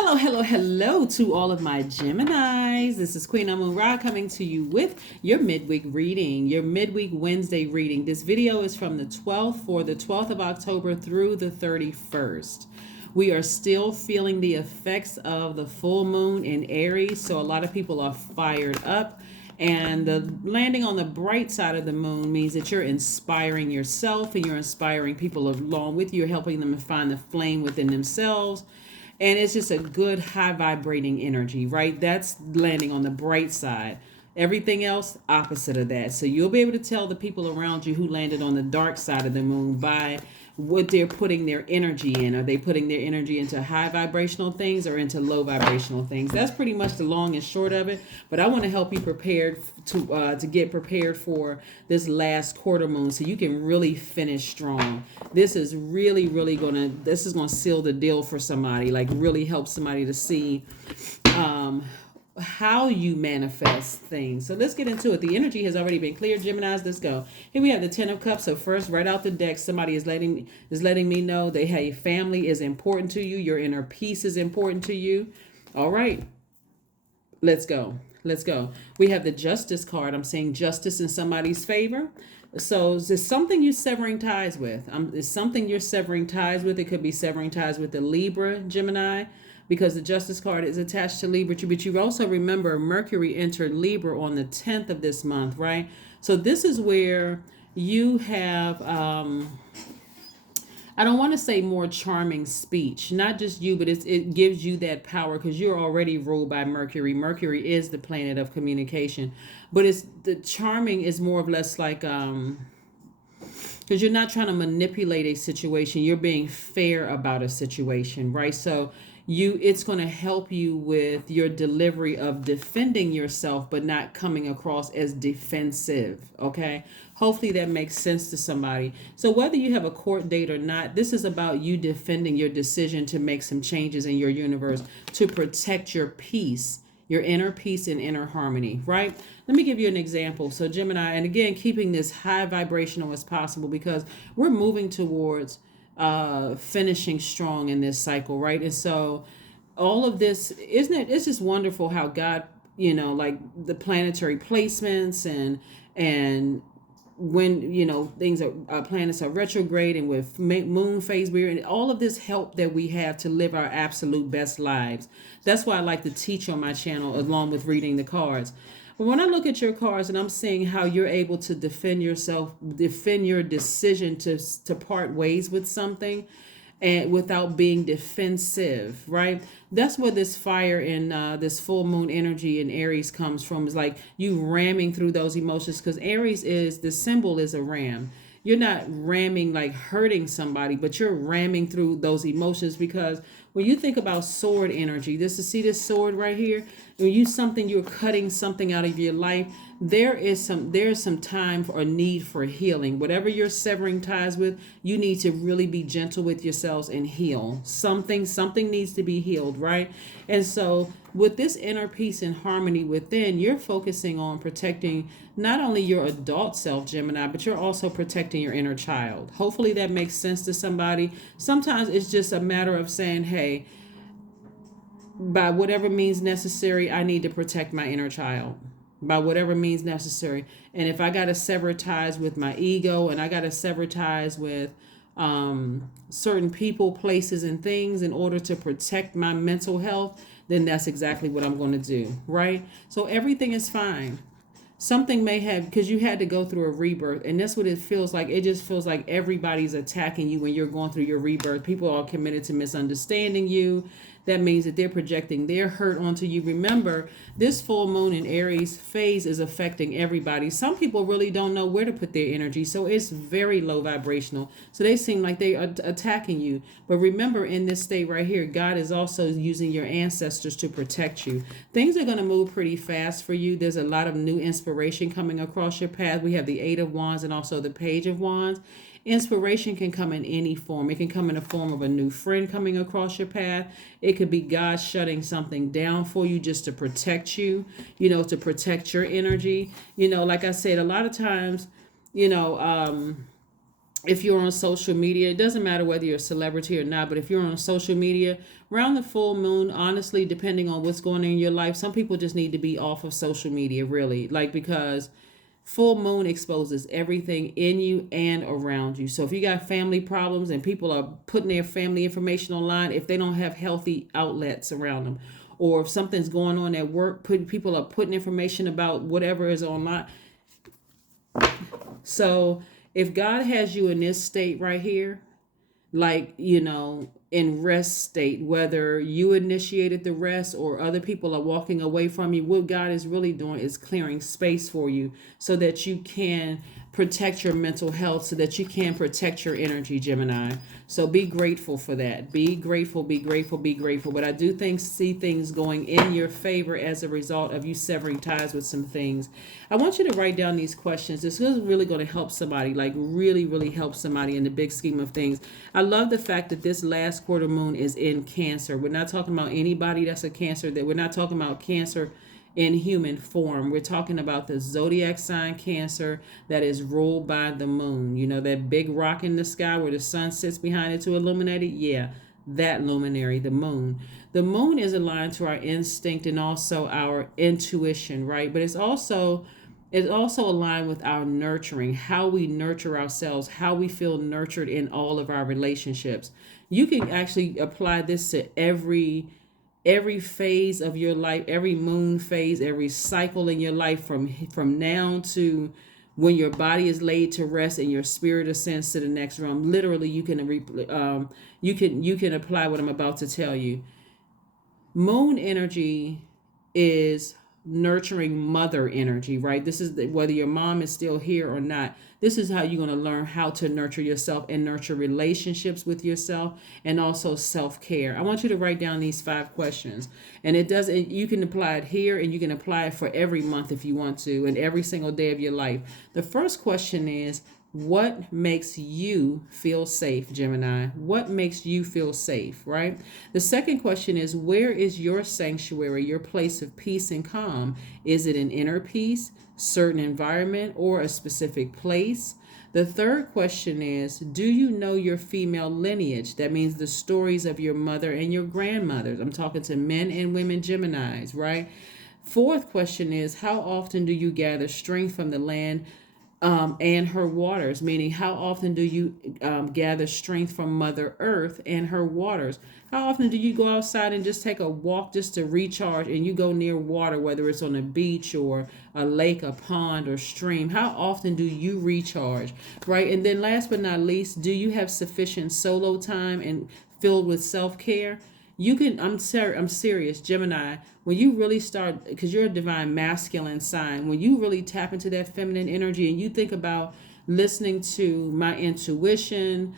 Hello, hello, hello to all of my Geminis. This is Queen Amun Ra coming to you with your midweek reading, your midweek Wednesday reading. This video is from the 12th for the 12th of October through the 31st. We are still feeling the effects of the full moon in Aries, so a lot of people are fired up. And the landing on the bright side of the moon means that you're inspiring yourself and you're inspiring people along with you. You're helping them to find the flame within themselves. And it's just a good high vibrating energy, right? That's landing on the bright side. Everything else, opposite of that. So you'll be able to tell the people around you who landed on the dark side of the moon by what they're putting their energy in. Are they putting their energy into high vibrational things or into low vibrational things? That's pretty much the long and short of it. But I want to help you prepared to get prepared for this last quarter moon so you can really finish strong. This is really gonna seal the deal for somebody, like really help somebody to see how you manifest things. So let's get into it. The energy has already been cleared, Geminis. Let's go. Here we have the Ten of Cups. So first, right out the deck, somebody is letting me know that, hey, family is important to you. Your inner peace is important to you. All right, let's go. Let's go. We have the Justice card. I'm saying justice in somebody's favor. So is this something you're severing ties with? Is something you're severing ties with? It could be severing ties with the Libra, Gemini, because the Justice card is attached to Libra. But you also remember Mercury entered Libra on the 10th of this month, right? So this is where you have, I don't want to say more charming speech, not just you, but it gives you that power because you're already ruled by Mercury. Mercury is the planet of communication, but it's the charming is more or less like, because you're not trying to manipulate a situation, you're being fair about a situation, right? So it's going to help you with your delivery of defending yourself but not coming across as defensive. Okay, hopefully that makes sense to somebody. So whether you have a court date or not, this is about you defending your decision to make some changes in your universe to protect your peace, your inner peace and inner harmony, right? Let me give you an example. So Gemini, and again, keeping this high vibrational as possible because we're moving towards finishing strong in this cycle, right? And so all of this, isn't it, it's just wonderful how God, like the planetary placements and when things are planets are retrograde and with moon phase we're in, all of this help that we have to live our absolute best lives. That's why I like to teach on my channel along with reading the cards. But when I look at your cards and I'm seeing how you're able to defend yourself, defend your decision to part ways with something and without being defensive, right? That's where this fire in this full moon energy in Aries comes from, is like you ramming through those emotions, because Aries is, the symbol is a ram. You're not ramming like hurting somebody, but you're ramming through those emotions, because when you think about sword energy, this sword right here, when you're cutting something out of your life, there's some time for a need for healing. Whatever you're severing ties with, you need to really be gentle with yourselves and heal. Something needs to be healed, right? And so with this inner peace and harmony within, you're focusing on protecting not only your adult self, Gemini, but you're also protecting your inner child. Hopefully that makes sense to somebody. Sometimes it's just a matter of saying, hey, by whatever means necessary, I need to protect my inner child. By whatever means necessary. And if I got to sever ties with my ego, and I got to sever ties with certain people, places, and things in order to protect my mental health, then that's exactly what I'm going to do, right? So everything is fine. Something may have, because you had to go through a rebirth, and that's what it feels like. It just feels like everybody's attacking you when you're going through your rebirth. People are committed to misunderstanding you. That means that they're projecting their hurt onto you. Remember, this full moon in Aries phase is affecting everybody. Some people really don't know where to put their energy, so it's very low vibrational. So they seem like they are attacking you. But remember, in this state right here, God is also using your ancestors to protect you. Things are going to move pretty fast for you. There's a lot of new inspiration coming across your path. We have the Eight of Wands and also the Page of Wands. Inspiration can come in any form. It can come in the form of a new friend coming across your path. It could be God shutting something down for you just to protect you, to protect your energy. Like I said, a lot of times, if you're on social media, it doesn't matter whether you're a celebrity or not, but if you're on social media around the full moon, honestly, depending on what's going on in your life, some people just need to be off of social media, really. Like, because full moon exposes everything in you and around you. So if you got family problems and people are putting their family information online, if they don't have healthy outlets around them, or if something's going on at work, people are putting information about whatever is online. So if God has you in this state right here, like, in rest state, whether you initiated the rest or other people are walking away from you, what God is really doing is clearing space for you so that you can protect your mental health, so that you can protect your energy, Gemini. So be grateful for that. Be grateful, be grateful, be grateful. But I do see things going in your favor as a result of you severing ties with some things. I want you to write down these questions. This is really going to help somebody, like really, really help somebody in the big scheme of things. I love the fact that this last quarter moon is in Cancer. We're not talking about anybody that's a Cancer, that we're not talking about Cancer in human form. We're talking about the zodiac sign Cancer that is ruled by the moon. You know, that big rock in the sky where the sun sits behind it to illuminate it? Yeah, that luminary, the moon. The moon is aligned to our instinct and also our intuition, right? But it's also aligned with our nurturing, how we nurture ourselves, how we feel nurtured in all of our relationships. You can actually apply this to every phase of your life, every moon phase, every cycle in your life, from now to when your body is laid to rest and your spirit ascends to the next realm. Literally, you can apply what I'm about to tell you. Moon energy is nurturing mother energy, right? This is whether your mom is still here or not. This is how you're going to learn how to nurture yourself and nurture relationships with yourself, and also self-care. I want you to write down these 5 questions, and you can apply it here, and you can apply it for every month if you want to, and every single day of your life. The first question is, what makes you feel safe, Gemini? What makes you feel safe, right? The second question is, where is your sanctuary, your place of peace and calm? Is it an inner peace, certain environment, or a specific place? The third question is, do you know your female lineage? That means the stories of your mother and your grandmothers. I'm talking to men and women Geminis, right? Fourth question is, how often do you gather strength from the land and her waters? Meaning, how often do you gather strength from Mother Earth and her waters? How often do you go outside and just take a walk just to recharge, and you go near water, whether it's on a beach or a lake, a pond, or stream? How often do you recharge, right? And then last but not least, do you have sufficient solo time and filled with self-care? You can, I'm serious, Gemini, when you really start, because you're a divine masculine sign, when you really tap into that feminine energy and you think about listening to my intuition,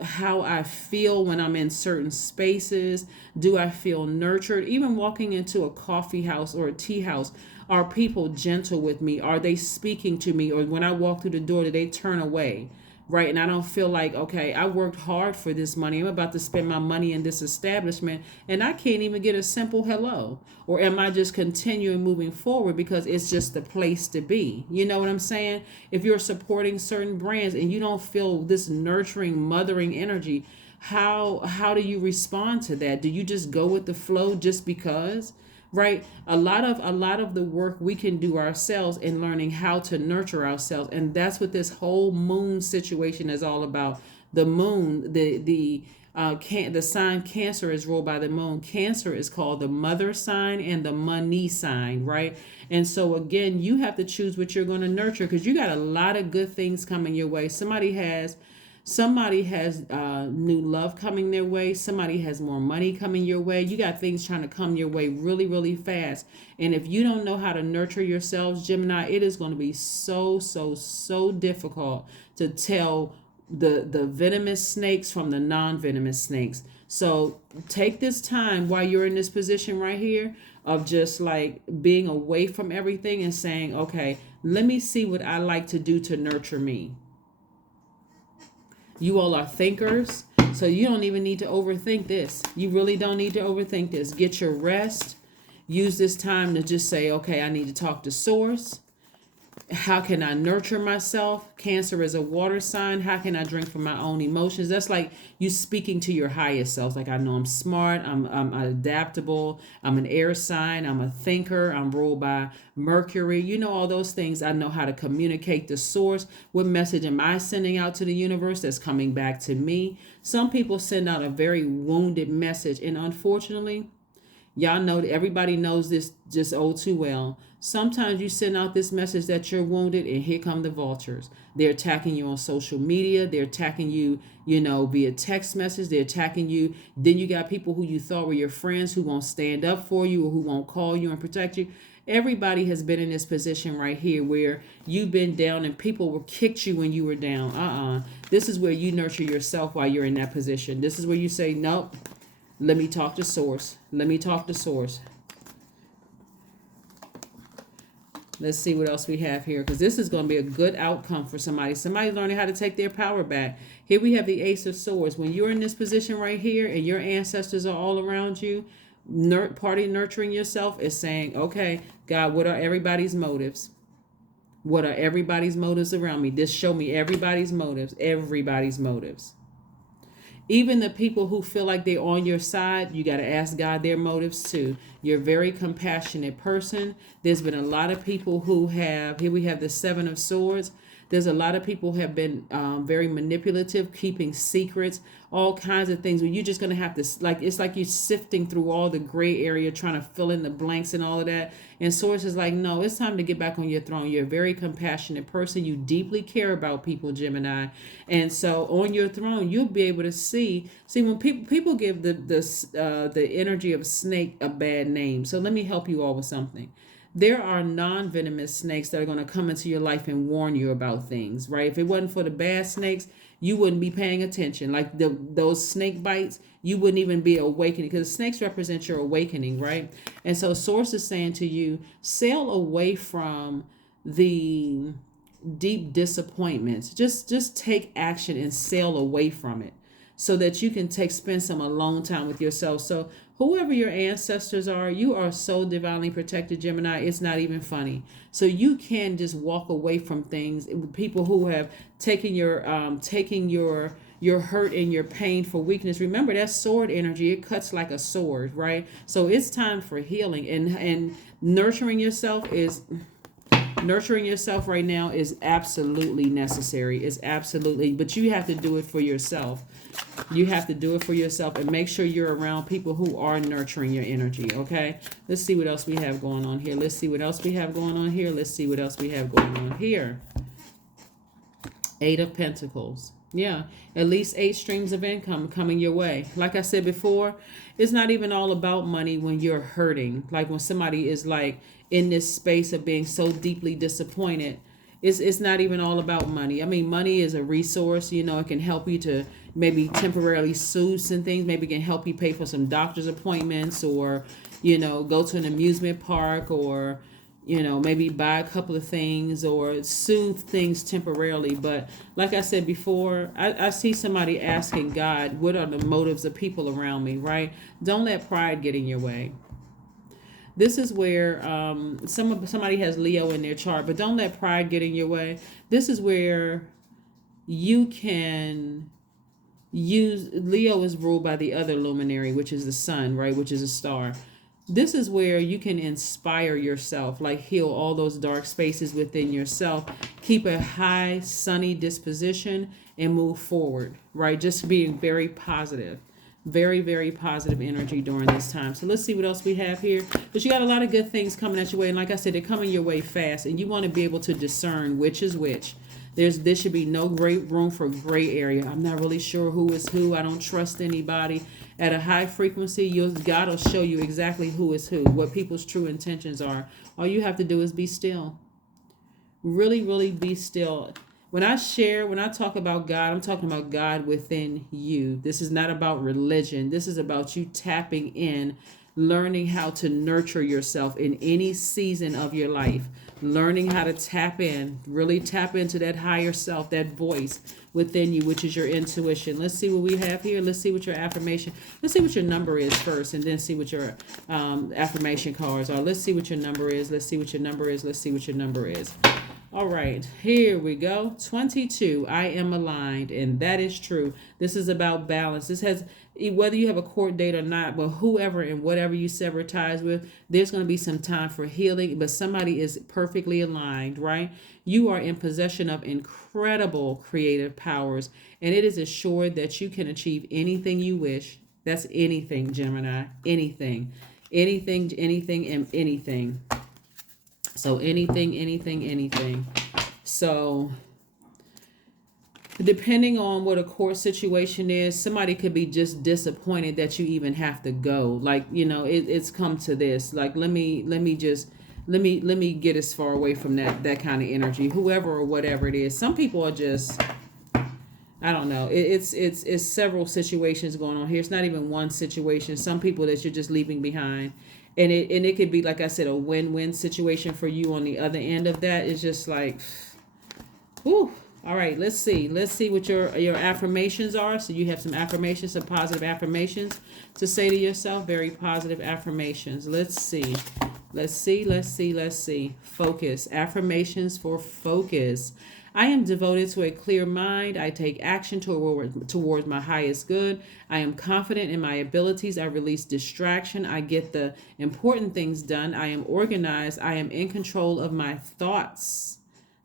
how I feel when I'm in certain spaces, do I feel nurtured? Even walking into a coffee house or a tea house, are people gentle with me? Are they speaking to me? Or when I walk through the door, do they turn away? Right? And I don't feel like, okay, I worked hard for this money. I'm about to spend my money in this establishment and I can't even get a simple hello. Or am I just continuing moving forward because it's just the place to be? You know what I'm saying? If you're supporting certain brands and you don't feel this nurturing, mothering energy, how do you respond to that? Do you just go with the flow just because? Right? A lot of the work we can do ourselves in learning how to nurture ourselves, and that's what this whole moon situation is all about. The moon, the sign Cancer is ruled by the moon. Cancer is called the mother sign and the money sign, right? And so again, you have to choose what you're going to nurture, because you got a lot of good things coming your way. Somebody has new love coming their way. Somebody has more money coming your way. You got things trying to come your way really, really fast. And if you don't know how to nurture yourselves, Gemini, it is going to be so, so, so difficult to tell the venomous snakes from the non-venomous snakes. So take this time while you're in this position right here of just like being away from everything and saying, okay, let me see what I like to do to nurture me. You all are thinkers, so you don't even need to overthink this. You really don't need to overthink this. Get your rest. Use this time to just say, okay, I need to talk to source. How can I nurture myself? Cancer is a water sign. How can I drink from my own emotions? That's like you speaking to your highest self. Like, I know I'm smart, I'm adaptable, I'm an air sign, I'm a thinker, I'm ruled by Mercury. You know, all those things. I know how to communicate the source. What message am I sending out to the universe that's coming back to me? Some people send out a very wounded message, and unfortunately, y'all know that everybody knows this just oh too well. Sometimes you send out this message that you're wounded, and here come the vultures. They're attacking you on social media. They're attacking you, via text message. They're attacking you. Then you got people who you thought were your friends who won't stand up for you or who won't call you and protect you. Everybody has been in this position right here where you've been down and people will kick you when you were down. This is where you nurture yourself while you're in that position. This is where you say, nope, let me talk to source. Let me talk to source. Let's see what else we have here, because this is going to be a good outcome for somebody. Somebody's learning how to take their power back. Here we have the Ace of Swords. When you're in this position right here and your ancestors are all around you, nurturing yourself is saying, okay, God, what are everybody's motives? What are everybody's motives around me? Just show me everybody's motives. Everybody's motives. Even the people who feel like they're on your side, you got to ask God their motives too. You're a very compassionate person. There's been a lot of people who have, here we have the Seven of Swords. There's a lot of people who have been very manipulative, keeping secrets, all kinds of things. Where you're just going to have to, like, it's like you're sifting through all the gray area, trying to fill in the blanks and all of that. And Source is like, no, it's time to get back on your throne. You're a very compassionate person. You deeply care about people, Gemini. And so on your throne, you'll be able to see when people give the energy of snake a bad name. So let me help you all with something. There are non-venomous snakes that are going to come into your life and warn you about things, right? If it wasn't for the bad snakes, you wouldn't be paying attention. Like those snake bites, you wouldn't even be awakening, because snakes represent your awakening, right? And so Source is saying to you, sail away from the deep disappointments. Just take action and sail away from it, so that you can spend some alone time with yourself. So whoever your ancestors are, you are so divinely protected, Gemini. It's not even funny. So you can just walk away from things. People who have taken your hurt and your pain for weakness. Remember, that sword energy, it cuts like a sword, right? So it's time for healing, and nurturing yourself right now is absolutely necessary. It's absolutely, but you have to do it for yourself. You have to do it for yourself, and make sure you're around people who are nurturing your energy, okay? Let's see what else we have going on here. Let's see what else we have going on here. Let's see what else we have going on here. Eight of Pentacles. Yeah, at least 8 streams of income coming your way. Like I said before, it's not even all about money when you're hurting. Like when somebody is like in this space of being so deeply disappointed, it's not even all about money. I mean, money is a resource, it can help you to maybe temporarily soothe some things. Maybe it can help you pay for some doctor's appointments, or, go to an amusement park, or, maybe buy a couple of things or soothe things temporarily. But like I said before, I see somebody asking God, what are the motives of people around me, right? Don't let pride get in your way. This is where somebody has Leo in their chart, but don't let pride get in your way. This is where you can use, Leo is ruled by the other luminary, which is the sun, right? Which is a star. This is where you can inspire yourself, like heal all those dark spaces within yourself. Keep a high, sunny disposition and move forward, right? Just being very positive. Very, very positive energy during this time. So let's see what else we have here. But you got a lot of good things coming at your way. And like I said, they're coming your way fast. And you want to be able to discern which is which. There should be no great room for gray area. I'm not really sure who is who. I don't trust anybody. At a high frequency, God will show you exactly who is who, what people's true intentions are. All you have to do is be still. Really, really be still. When I talk about God, I'm talking about God within you. This is not about religion. This is about you tapping in, learning how to nurture yourself in any season of your life. Learning how to tap in, really tap into that higher self, that voice within you, which is your intuition. Let's see what we have here. Let's see what your affirmation, let's see what your number is first, and then see what your affirmation cards are. Let's see what your number is. Let's see what your number is. Let's see what your number is. All right, here we go. 22. I am aligned, and that is true. This is about balance. This has, whether you have a court date or not, but whoever and whatever you sever ties with, there's going to be some time for healing, but somebody is perfectly aligned, right? You are in possession of incredible creative powers, and it is assured that you can achieve anything you wish. That's anything, Gemini. Anything. Anything, and anything. So anything. So depending on what a court situation is, somebody could be just disappointed that you even have to go. Like, it's come to this. Like, let me get as far away from that kind of energy. Whoever or whatever it is. Some people are just, I don't know. It's several situations going on here. It's not even one situation. Some people that you're just leaving behind. And it could be, like I said, a win-win situation for you on the other end of that. It's just like, whew. All right, let's see what your affirmations are. So you have some affirmations, some positive affirmations to say to yourself. Very positive affirmations. Let's see. Focus. Affirmations for focus. I am devoted to a clear mind. I take action towards my highest good. I am confident in my abilities. I release distraction. I get the important things done. I am organized. I am in control of my thoughts.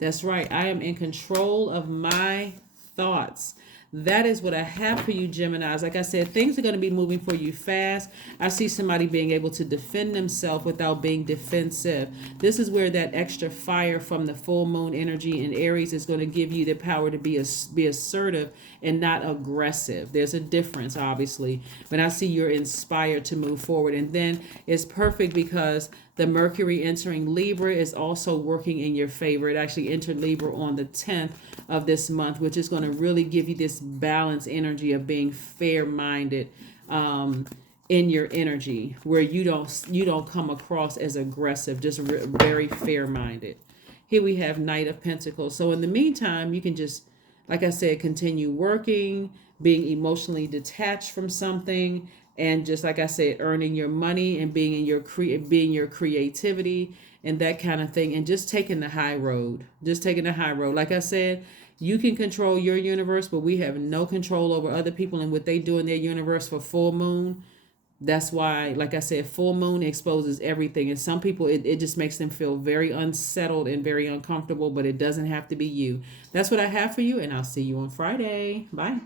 That's right. I am in control of my thoughts. That is what I have for you, Geminis. Like I said, things are going to be moving for you fast. I see somebody being able to defend themselves without being defensive. This is where that extra fire from the full moon energy in Aries is going to give you the power to be assertive and not aggressive. There's a difference, obviously. But I see you're inspired to move forward. And then it's perfect because the Mercury entering Libra is also working in your favor. It actually entered Libra on the 10th of this month, which is going to really give you this balanced energy of being fair-minded in your energy, where you don't come across as aggressive, just very fair-minded. Here we have Knight of Pentacles. So in the meantime, you can just, like I said, continue working, being emotionally detached from something, and just like I said, earning your money and being in your creativity and that kind of thing, and just taking the high road. Like I said, you can control your universe, but we have no control over other people and what they do in their universe for full moon. That's why, like I said, full moon exposes everything. And some people, it just makes them feel very unsettled and very uncomfortable, but it doesn't have to be you. That's what I have for you, and I'll see you on Friday. Bye.